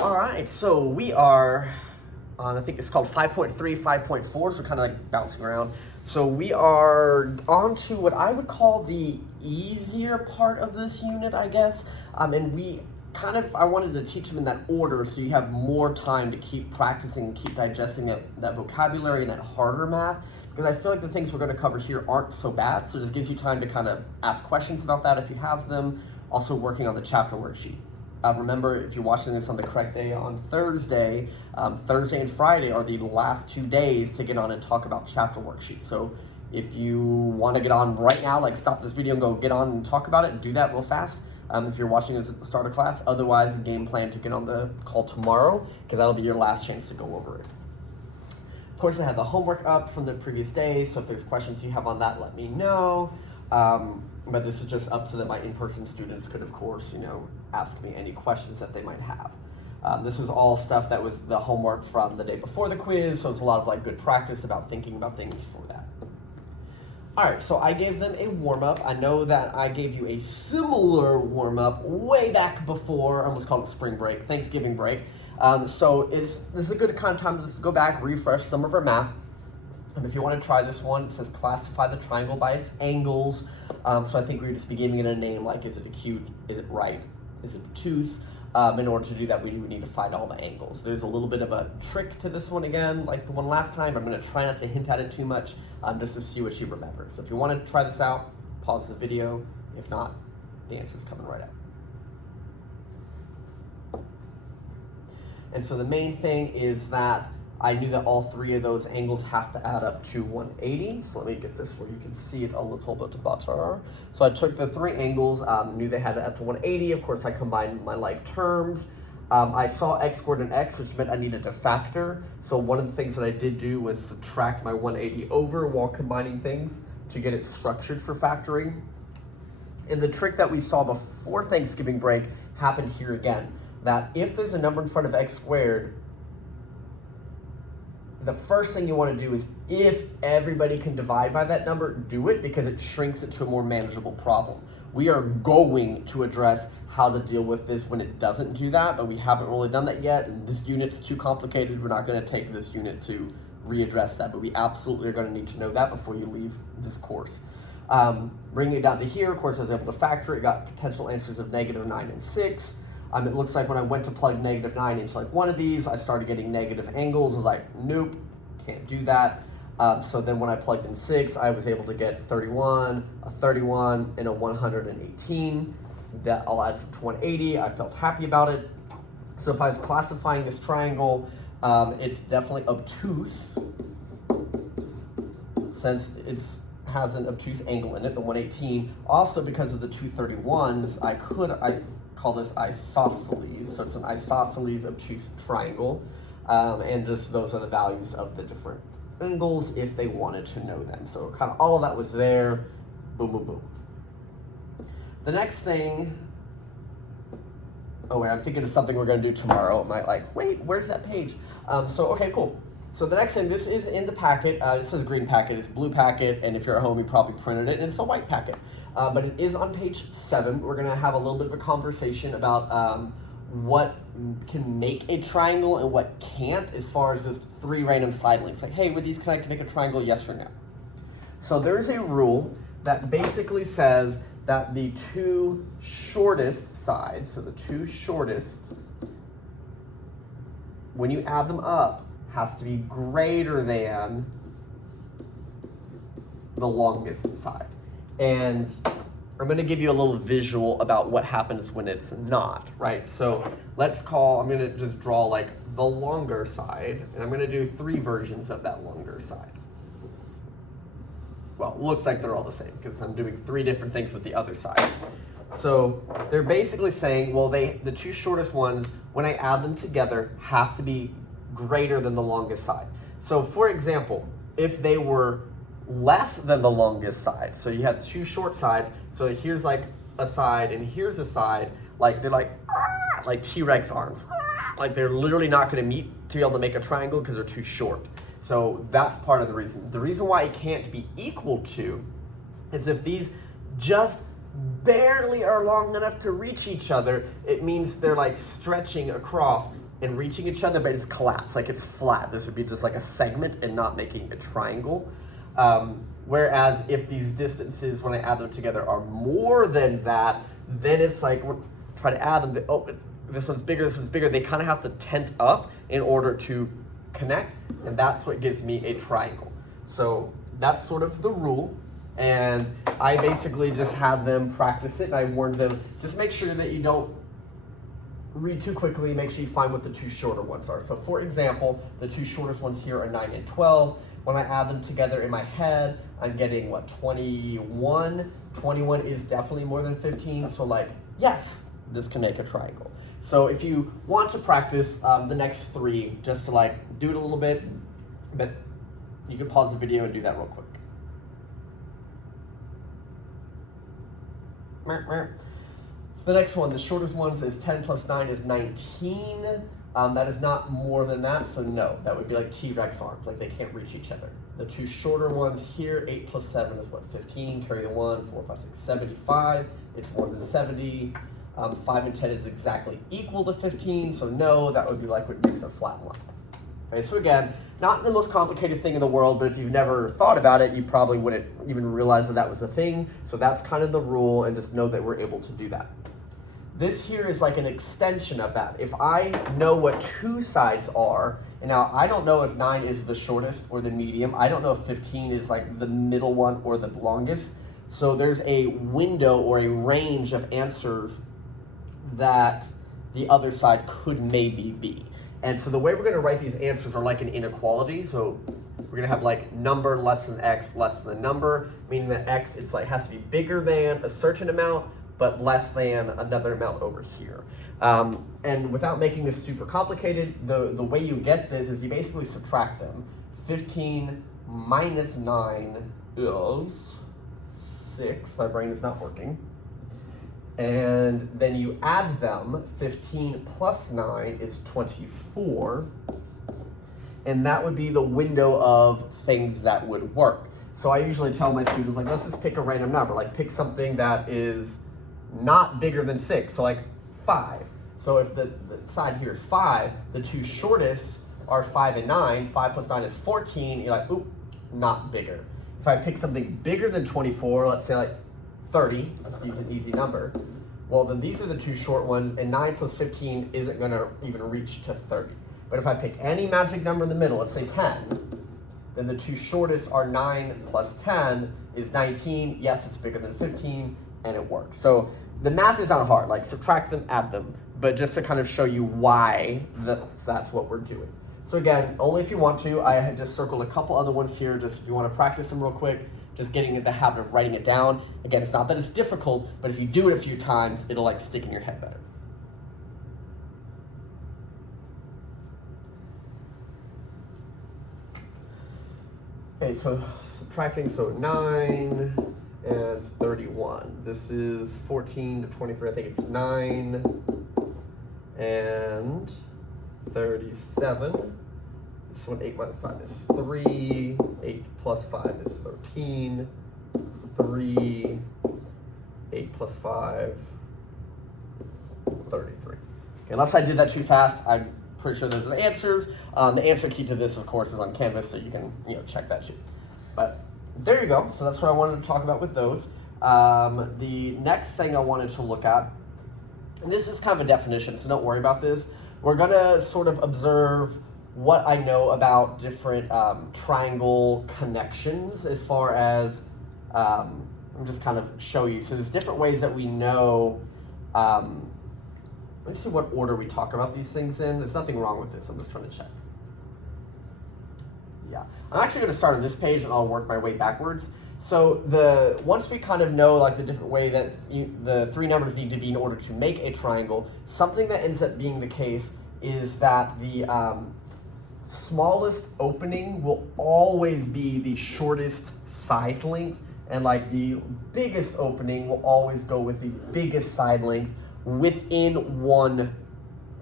All right, so we are on, I think it's called 5.3, 5.4, so kind of like bouncing around. So we are on to what I would call the easier part of this unit, I guess. And we kind of, I wanted to teach them in that order so you have more time to keep practicing and keep digesting that vocabulary and that harder math. Because I feel like the things we're going to cover here aren't so bad, so this gives you time to kind of ask questions about that if you have them. Also working on the chapter worksheet. Remember, if you're watching this on the correct day on Thursday, Thursday and Friday are the last 2 days to get on and talk about chapter worksheets. So if you want to get on right now, like stop this video and go get on and talk about it, do that real fast. If you're watching this at the start of class, otherwise game plan to get on the call tomorrow, because that'll be your last chance to go over it. Of course, I have the homework up from the previous day, so if there's questions you have on that, let me know. But this is just up so that my in-person students could, of course, ask me any questions that they might have. This was all stuff that was the homework from the day before the quiz, so it's a lot of like good practice about thinking about things for that. All right, so I gave them a warm-up. I know that I gave you a similar warm-up way back before, I almost called it spring break, Thanksgiving break. So this is a good kind of time to just go back, refresh some of our math. And if you want to try this one, it says classify the triangle by its angles. So I think we would just be giving it a name like, is it acute, is it right, is it obtuse? In order to do that, we would need to find all the angles. There's a little bit of a trick to this one again, like the one last time. I'm going to try not to hint at it too much, just to see what you remember. So if you want to try this out, pause the video. If not, the answer's coming right up. And so the main thing is that I knew that all three of those angles have to add up to 180. So let me get this where you can see it a little bit better. So I took the three angles, knew they had to add up to 180. Of course, I combined my like terms. I saw x squared and x, which meant I needed to factor. So one of the things that I did do was subtract my 180 over while combining things to get it structured for factoring. And the trick that we saw before Thanksgiving break happened here again, that if there's a number in front of x squared, the first thing you want to do is, if everybody can divide by that number, do it, because it shrinks it to a more manageable problem. We are going to address how to deal with this when it doesn't do that, but we haven't really done that yet, and this unit's too complicated. We're not going to take this unit to readdress that, but we absolutely are going to need to know that before you leave this course. Bringing it down to here, of course, I was able to factor it, got potential answers of -9 and 6. It looks like when I went to plug -9 into like one of these, I started getting negative angles. I was like, nope, can't do that. So then when I plugged in 6, I was able to get 31, a 31, and a 118. That all adds up to 180. I felt happy about it. So if I was classifying this triangle, it's definitely obtuse, since it has an obtuse angle in it, the 118. Also, because of the 231s, I call this isosceles, so it's an isosceles obtuse triangle, and just those are the values of the different angles if they wanted to know them. So kind of all of that was there, boom, boom, boom. The next thing, oh wait, I'm thinking of something we're going to do tomorrow. I'm like, wait, where's that page? Okay, cool. So the next thing, this is in the packet. It says green packet, it's blue packet, and if you're at home, you probably printed it, and it's a white packet. But it is on page 7. We're going to have a little bit of a conversation about what can make a triangle and what can't, as far as just 3 random side links. Like, hey, would these connect to make a triangle, yes or no? So there's a rule that basically says that the 2 shortest sides, so the 2 shortest, when you add them up, has to be greater than the longest side. And I'm going to give you a little visual about what happens when it's not, right? So I'm going to just draw like the longer side, and I'm going to do 3 versions of that longer side. Well, it looks like they're all the same because I'm doing 3 different things with the other sides. So they're basically saying, well, the 2 shortest ones, when I add them together, have to be greater than the longest side. So for example, if they were less than the longest side, so you have 2 short sides, so here's like a side and here's a side, like they're like T-Rex arms, like they're literally not going to meet to be able to make a triangle because they're too short. So that's part of the reason. The reason why it can't be equal to is if these just barely are long enough to reach each other, it means they're like stretching across and reaching each other, but it's collapsed, like it's flat. This would be just like a segment and not making a triangle. Whereas if these distances, when I add them together, are more than that, then it's like, try to add them, oh, this one's bigger, this one's bigger. They kind of have to tent up in order to connect, and that's what gives me a triangle. So that's sort of the rule, and I basically just had them practice it, and I warned them, just make sure that you don't read too quickly, make sure you find what the two shorter ones are. So for example, the two shortest ones here are 9 and 12. When I add them together in my head, I'm getting what, 21? 21 is definitely more than 15, so like, yes, this can make a triangle. So if you want to practice the next three, just to like do it a little bit, but you can pause the video and do that real quick. So the next one, the shortest ones is 10 plus 9 is 19. That is not more than that, so no, that would be like T-Rex arms, like they can't reach each other. The two shorter ones here, 8 plus 7 is what, 15, carry the 1, 4, 5, 6, 75, it's more than 70. 5 and 10 is exactly equal to 15, so no, that would be like what makes a flat line. Okay, so again, not the most complicated thing in the world, but if you've never thought about it, you probably wouldn't even realize that that was a thing, so that's kind of the rule, and just know that we're able to do that. This here is like an extension of that. If I know what two sides are, and now I don't know if 9 is the shortest or the medium, I don't know if 15 is like the middle one or the longest, so there's a window or a range of answers that the other side could maybe be. And so the way we're going to write these answers are like an inequality. So we're going to have like number less than x less than number, meaning that x, it's like has to be bigger than a certain amount, but less than another amount over here. And without making this super complicated, the way you get this is you basically subtract them. 15 minus 9 is 6. My brain is not working. And then you add them. 15 plus 9 is 24. And that would be the window of things that would work. So I usually tell my students, like, let's just pick a random number. Like, pick something that is not bigger than 6. So like 5. So if the side here is 5, the two shortest are 5 and 9. 5 plus 9 is 14. You're like, oop, not bigger. If I pick something bigger than 24, let's say like 30, let's use an easy number, well then these are the two short ones, and 9 plus 15 isn't going to even reach to 30. But if I pick any magic number in the middle, let's say 10, then the two shortest are 9 plus 10 is 19. Yes, it's bigger than 15, and it works. So the math is not hard, like subtract them, add them, but just to kind of show you why that's what we're doing. So again, only if you want to. I had just circled a couple other ones here, just if you want to practice them real quick, just getting in the habit of writing it down. Again, it's not that it's difficult, but if you do it a few times, it'll like stick in your head better. Okay, so subtracting, so 9 and 31. This is 14 to 23, I think it's 9 and 37. This one, 8 minus 5 is 3. 8 plus 5 is 13. 3. 8 plus 5, 33. Okay, unless I did that too fast, I'm pretty sure those are the answers. The answer key to this, of course, is on Canvas, so you can check that too. But there you go. So that's what I wanted to talk about with those. The next thing I wanted to look at, and this is kind of a definition, so don't worry about this. We're going to sort of observe what I know about different triangle connections, as far as, I'm just kind of show you. So there's different ways that we know, let's see what order we talk about these things in. There's nothing wrong with this, I'm just trying to check. Yeah, I'm actually going to start on this page and I'll work my way backwards. So once we kind of know like the different way that the three numbers need to be in order to make a triangle, something that ends up being the case is that the smallest opening will always be the shortest side length, and like the biggest opening will always go with the biggest side length within one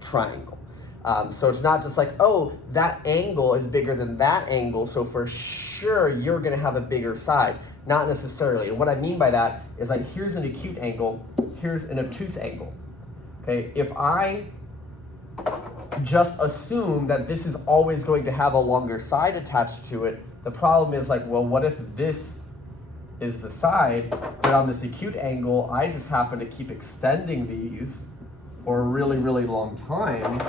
triangle. So it's not just like, oh, that angle is bigger than that angle, so for sure you're going to have a bigger side. Not necessarily. And what I mean by that is like, here's an acute angle, here's an obtuse angle. Okay, if I just assume that this is always going to have a longer side attached to it. The problem is like, well, what if this is the side, but on this acute angle, I just happen to keep extending these for a really, really long time,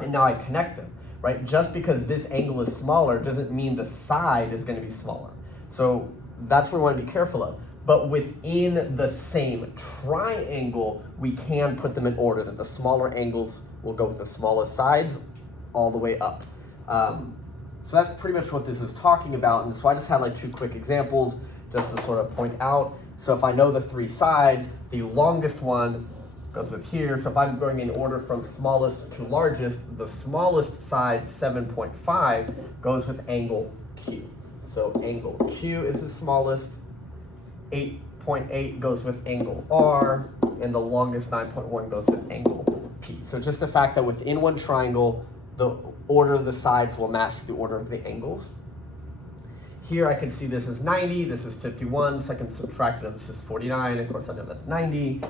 and now I connect them, right? Just because this angle is smaller doesn't mean the side is going to be smaller. So that's what we want to be careful of. But within the same triangle, we can put them in order, that the smaller angles will go with the smallest sides all the way up. So that's pretty much what this is talking about. And so I just had like 2 quick examples just to sort of point out. So if I know the 3 sides, the longest one goes with here. So if I'm going in order from smallest to largest, the smallest side, 7.5, goes with angle Q. So angle Q is the smallest, 8.8 goes with angle R, and the longest 9.1 goes with angle P. So just the fact that within one triangle, the order of the sides will match the order of the angles. Here I can see this is 90, this is 51, so I can subtract it, this is 49, of course I know that's 90.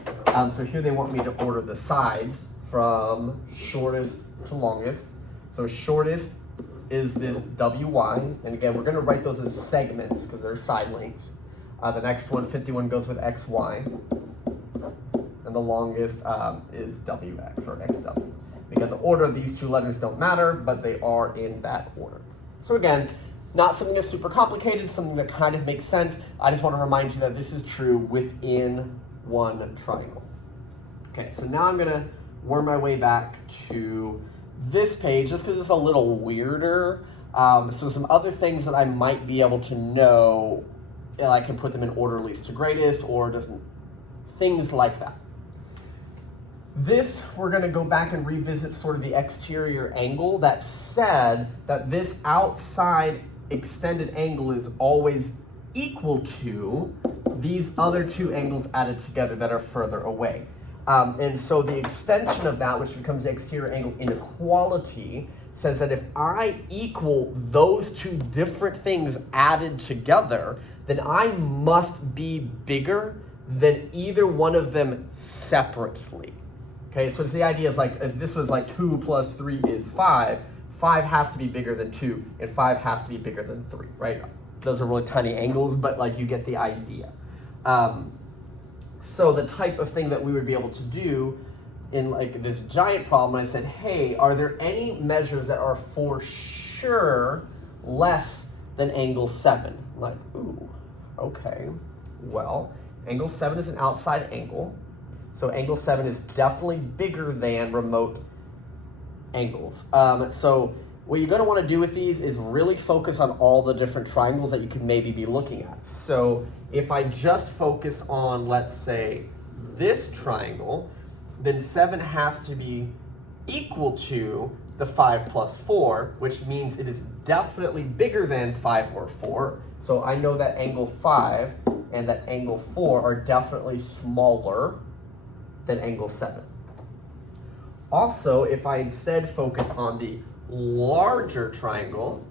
So here they want me to order the sides from shortest to longest. So shortest is this WY, and again, we're gonna write those as segments because they're side lengths. The next one, 51, goes with XY, and the longest is WX or XW. Again, the order of these 2 letters don't matter, but they are in that order. So again, not something that's super complicated, something that kind of makes sense. I just want to remind you that this is true within one triangle. Okay, so now I'm gonna worm my way back to this page just because it's a little weirder. So some other things that I might be able to know, and I can put them in order least to greatest or just things like that. This, we're going to go back and revisit sort of the exterior angle that said that this outside extended angle is always equal to these other 2 angles added together that are further away. And so the extension of that, which becomes the exterior angle inequality, says that if I equal those 2 different things added together, then I must be bigger than either one of them separately. Okay, so it's the idea is like, if this was like 2 plus 3 is 5, 5 has to be bigger than 2, and 5 has to be bigger than 3, right? Those are really tiny angles, but like you get the idea. So the type of thing that we would be able to do in like this giant problem, I said, hey, are there any measures that are for sure less than angle 7? I'm like, ooh, okay, well, angle 7 is an outside angle. So angle 7 is definitely bigger than remote angles. So what you're going to want to do with these is really focus on all the different triangles that you could maybe be looking at. So if I just focus on, let's say, this triangle, then 7 has to be equal to the 5 plus 4, which means it is definitely bigger than 5 or 4. So I know that angle 5 and that angle 4 are definitely smaller than angle 7. Also, if I instead focus on the larger triangle,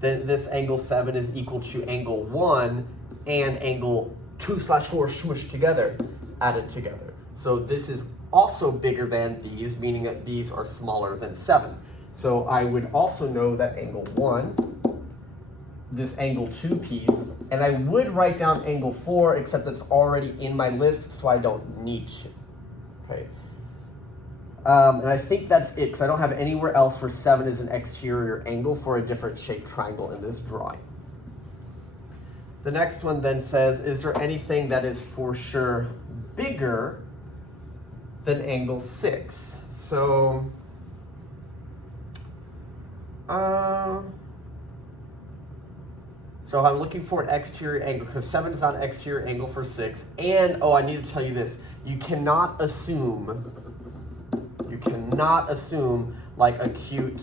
then this angle 7 is equal to angle 1 and angle 2/4 smushed together, added together. So this is also bigger than these, meaning that these are smaller than 7. So I would also know that angle 1, this angle 2 piece, and I would write down angle 4, except that's already in my list, so I don't need to. Okay. And I think that's it, because I don't have anywhere else where 7 is an exterior angle for a different shaped triangle in this drawing. The next one then says, is there anything that is for sure bigger than angle 6? So, so I'm looking for an exterior angle, because 7 is not an exterior angle for 6. And, oh, I need to tell you this. You cannot assume like acute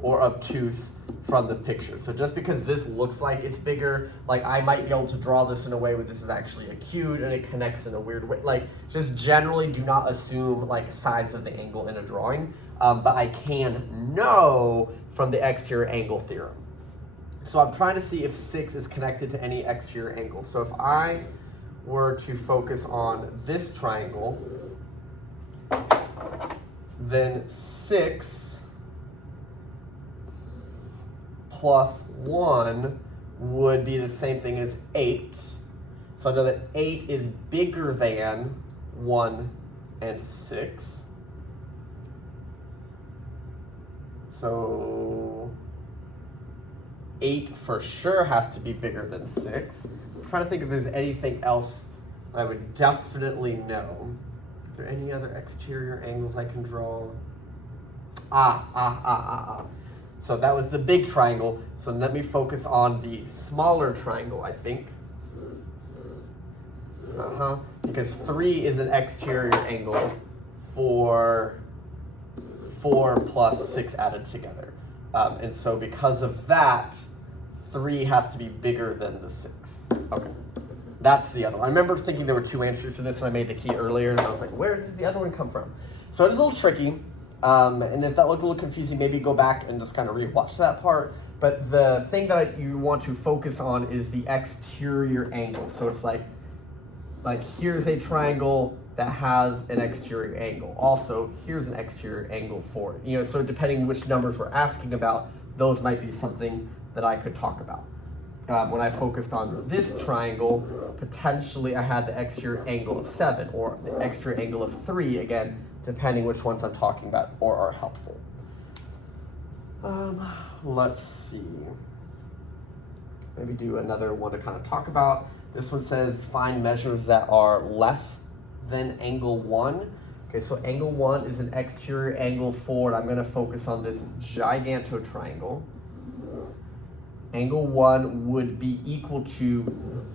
or obtuse from the picture. So just because this looks like it's bigger, like I might be able to draw this in a way where this is actually acute and it connects in a weird way. Like, just generally do not assume like sides of the angle in a drawing, but I can know from the exterior angle theorem. So I'm trying to see if 6 is connected to any exterior angle. So if I were to focus on this triangle, then 6 plus 1 would be the same thing as 8. So I know that 8 is bigger than 1 and 6. So 8 for sure has to be bigger than 6. I'm trying to think if there's anything else I would definitely know. Are there any other exterior angles I can draw? So that was the big triangle. So let me focus on the smaller triangle, I think. Because 3 is an exterior angle for 4 plus 6 added together. And so because of that, 3 has to be bigger than the 6. Okay. That's the other one. I remember thinking there were 2 answers to this when I made the key earlier, and I was like, where did the other one come from? So it is a little tricky, and if that looked a little confusing, maybe go back and just kind of rewatch that part. But the thing that you want to focus on is the exterior angle. So it's like here's a triangle that has an exterior angle. Also, here's an exterior angle for it. You know, so depending which numbers we're asking about, those might be something that I could talk about. When I focused on this triangle, potentially I had the exterior angle of 7 or the exterior angle of 3, again, depending which ones I'm talking about or are helpful. Let's see. Maybe do another one to kind of talk about. This one says find measures that are less than angle 1. Okay, so angle 1 is an exterior angle for, and I'm going to focus on this giganto triangle. Angle 1 would be equal to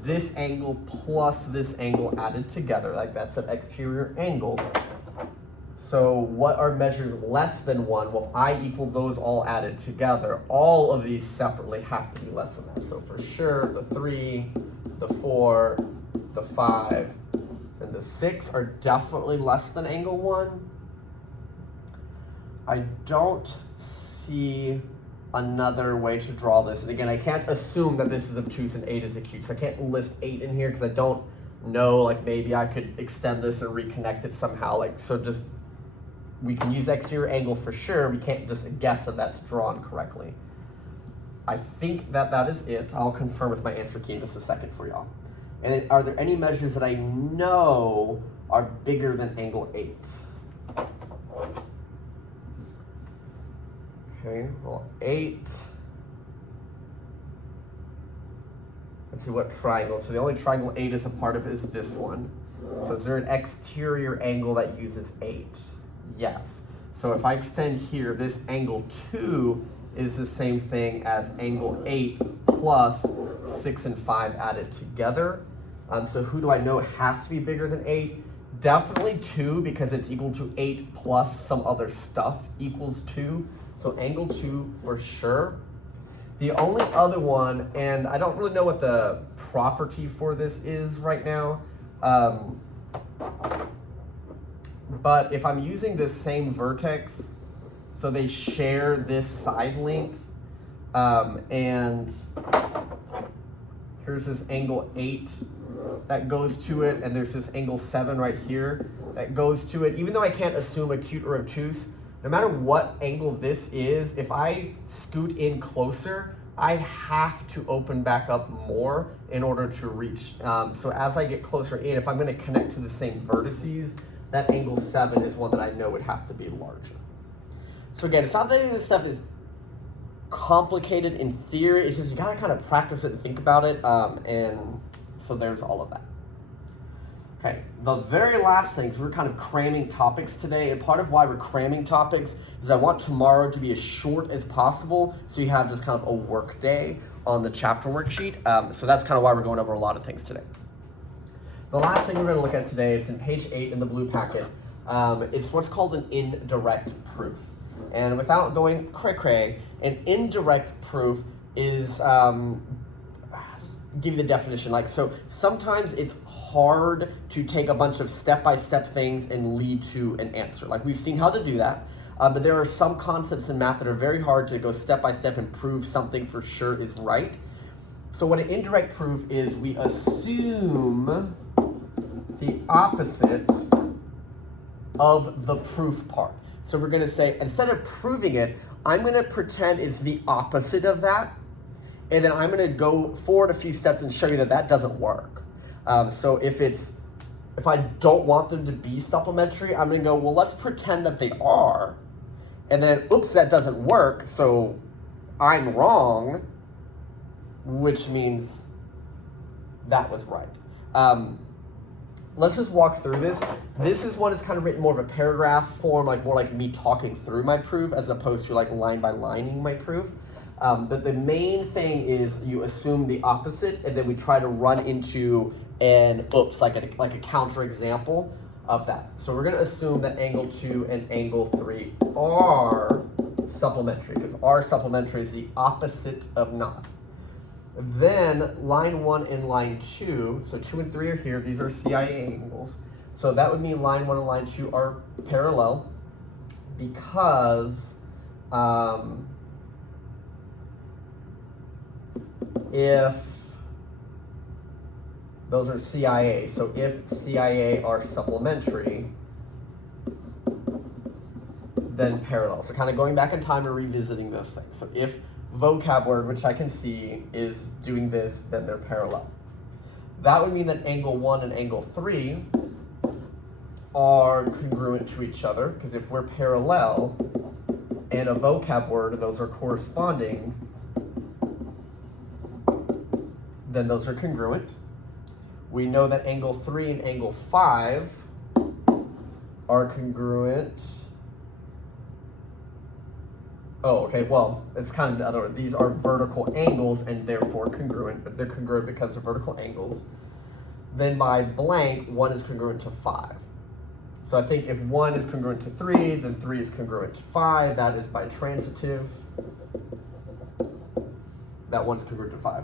this angle plus this angle added together, like that's an exterior angle. So what are measures less than 1? Well, if I equal those all added together, all of these separately have to be less than that. So for sure, the 3, the 4, the 5, and the 6 are definitely less than angle 1. I don't see another way to draw this. And again, I can't assume that this is obtuse and 8 is acute. So I can't list 8 in here because I don't know, like maybe I could extend this or reconnect it somehow. Like, so just, we can use exterior angle for sure. We can't just guess if that's drawn correctly. I think that that is it. I'll confirm with my answer key in just a second for y'all. And then, are there any measures that I know are bigger than angle 8? Okay, well, 8. Let's see what triangle. So the only triangle 8 is a part of is this one. So is there an exterior angle that uses 8? Yes. So if I extend here, this angle 2 is the same thing as angle 8 plus 6 and 5 added together. So who do I know has to be bigger than 8? Definitely 2, because it's equal to 8 plus some other stuff equals 2. So angle 2 for sure. The only other one, and I don't really know what the property for this is right now, but if I'm using this same vertex, so they share this side length, and here's this angle 8 that goes to it, and there's this angle 7 right here that goes to it. Even though I can't assume acute or obtuse, no matter what angle this is, if I scoot in closer, I have to open back up more in order to reach. So as I get closer in, if I'm going to connect to the same vertices, that angle 7 is one that I know would have to be larger. So again, it's not that any of this stuff is complicated in theory, it's just you gotta kind of practice it and think about it, and so there's all of that. Okay, the very last things, we're kind of cramming topics today, and part of why we're cramming topics is I want tomorrow to be as short as possible, so you have just kind of a work day on the chapter worksheet. So that's kind of why we're going over a lot of things today. The last thing we're going to look at today, it's in page 8 in the blue packet. It's what's called an indirect proof. And without going cray-cray, an indirect proof is, just give you the definition, like, so sometimes it's hard to take a bunch of step-by-step things and lead to an answer. Like, we've seen how to do that, but there are some concepts in math that are very hard to go step-by-step and prove something for sure is right. So what an indirect proof is, we assume the opposite of the proof part. So we're going to say, instead of proving it, I'm going to pretend it's the opposite of that. And then I'm going to go forward a few steps and show you that that doesn't work. So if I don't want them to be supplementary, I'm going to go, well, let's pretend that they are. And then, oops, that doesn't work. So I'm wrong, which means that was right. Let's just walk through this. This is one that's kind of written more of a paragraph form, like more like me talking through my proof as opposed to like line by lining my proof. But the main thing is you assume the opposite, and then we try to run into an like a counter example of that. So we're going to assume that angle 2 and angle 3 are supplementary, because are supplementary is the opposite of not. Then line 1 and line 2, so 2 and 3 are here, these are CIA angles. So that would mean line 1 and line 2 are parallel, because if those are CIA, so if CIA are supplementary, then parallel. So kind of going back in time and revisiting those things. So if vocab word, which I can see, is doing this, then they're parallel. That would mean that angle 1 and angle 3 are congruent to each other, because if we're parallel and a vocab word, those are corresponding, then those are congruent. We know that angle 3 and angle 5 are congruent. Oh, okay, well, it's kind of the other way. These are vertical angles and therefore congruent, but they're congruent because they're vertical angles. Then by blank, 1 is congruent to 5. So I think if 1 is congruent to 3, then 3 is congruent to 5. That is by transitive. That 1 is congruent to 5.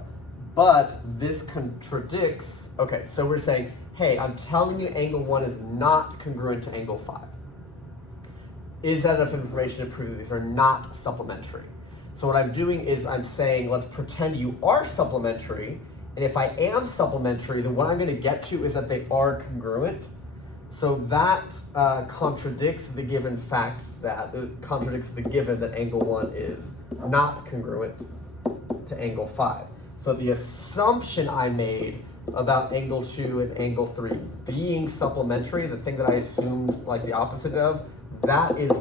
But this contradicts, okay, so we're saying, hey, I'm telling you angle 1 is not congruent to angle 5. Is that enough information to prove that these are not supplementary? So what I'm doing is I'm saying, let's pretend you are supplementary, and if I am supplementary, then what I'm going to get to is that they are congruent. So that contradicts the given fact that, contradicts the given that angle 1 is not congruent to angle 5. So the assumption I made about angle 2 and angle 3 being supplementary, the thing that I assumed like the opposite of, that is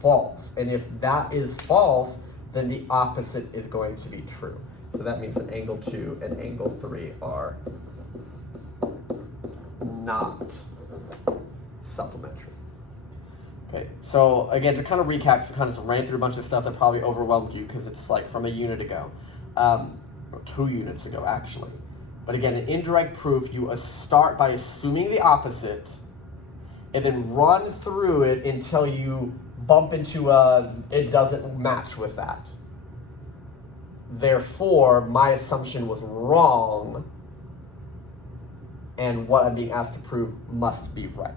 false. And if that is false, then the opposite is going to be true. So that means that angle 2 and angle 3 are not supplementary. Okay, so again, to kind of recap, so kind of ran through a bunch of stuff that probably overwhelmed you because it's like from a unit ago, or 2 units ago actually. But again, in indirect proof, you start by assuming the opposite and then run through it until you bump into it doesn't match with that. Therefore, my assumption was wrong, and what I'm being asked to prove must be right.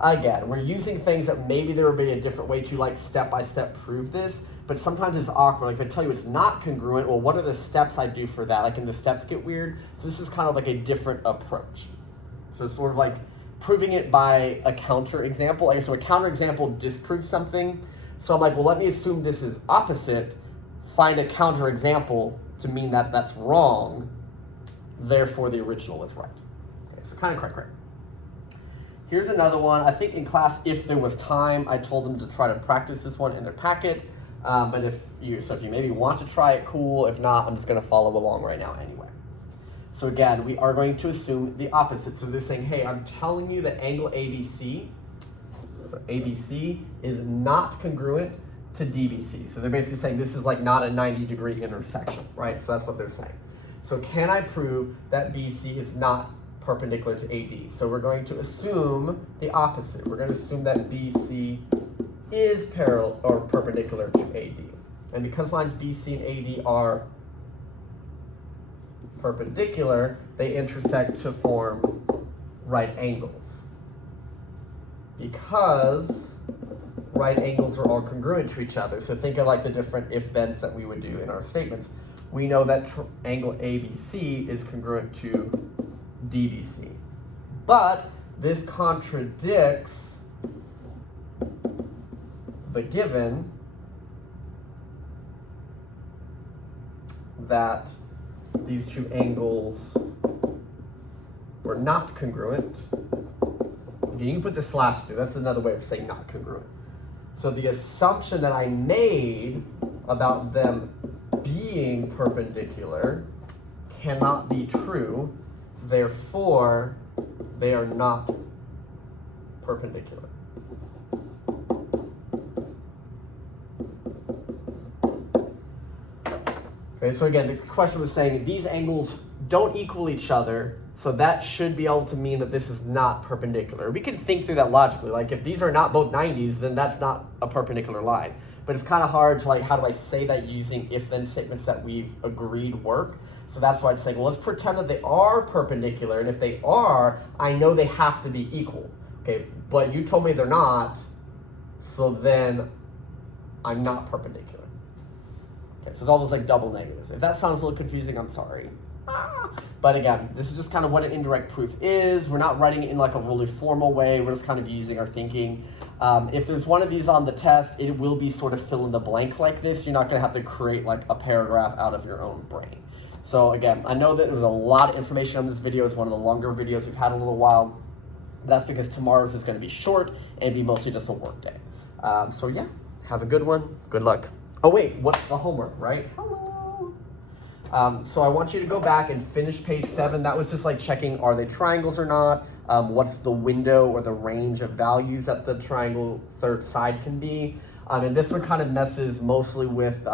Again, we're using things that maybe there would be a different way to like step-by-step prove this, but sometimes it's awkward. Like if I tell you it's not congruent, well, what are the steps I do for that? Like, can the steps get weird? So this is kind of like a different approach. So it's sort of like proving it by a counterexample. Like, so a counterexample disproves something. So I'm like, well, let me assume this is opposite, find a counterexample to mean that that's wrong, therefore the original is right. Okay, so kind of correct. Here's another one. I think in class, if there was time, I told them to try to practice this one in their packet. But if you maybe want to try it, cool. If not, I'm just going to follow along right now anyway. So again, we are going to assume the opposite. So they're saying, hey, I'm telling you that angle ABC, so ABC is not congruent to DBC. So they're basically saying this is like not a 90-degree intersection, right? So that's what they're saying. So can I prove that BC is not perpendicular to AD? So we're going to assume the opposite. We're going to assume that BC is parallel or perpendicular to AD. And because lines BC and AD are perpendicular, they intersect to form right angles. Because right angles are all congruent to each other. So think of like the different if-thens that we would do in our statements. We know that angle ABC is congruent to DBC. But this contradicts but given that these two angles were not congruent, you can put the slash through, that's another way of saying not congruent. So the assumption that I made about them being perpendicular cannot be true, therefore they are not perpendicular. Okay, so again, the question was saying these angles don't equal each other, so that should be able to mean that this is not perpendicular. We can think through that logically, like if these are not both 90s, then that's not a perpendicular line. But it's kind of hard to, like, how do I say that using if-then statements that we've agreed work? So that's why I'd say, well, let's pretend that they are perpendicular, and if they are, I know they have to be equal. Okay, but you told me they're not, so then I'm not perpendicular. Okay, so it's all those like double negatives. If that sounds a little confusing, I'm sorry. But again, this is just kind of what an indirect proof is. We're not writing it in like a really formal way. We're just kind of using our thinking. If there's one of these on the test, it will be sort of fill in the blank like this. You're not going to have to create like a paragraph out of your own brain. So again, I know that there was a lot of information on this video. It's one of the longer videos we've had in a little while. That's because tomorrow's is going to be short and be mostly just a work day. So yeah, have a good one. Good luck. Oh wait, what's the homework, right? Hello. So I want you to go back and finish page 7. That was just like checking, are they triangles or not? What's the window or the range of values that the triangle third side can be? And this one kind of messes mostly with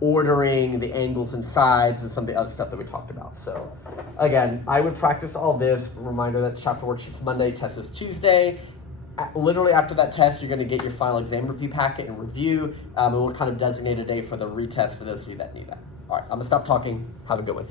ordering the angles and sides and some of the other stuff that we talked about. So again, I would practice all this. Reminder that chapter worksheet's Monday, test is Tuesday. Literally after that test, you're going to get your final exam review packet and review, and we'll kind of designate a day for the retest for those of you that need that. All right, I'm going to stop talking. Have a good one.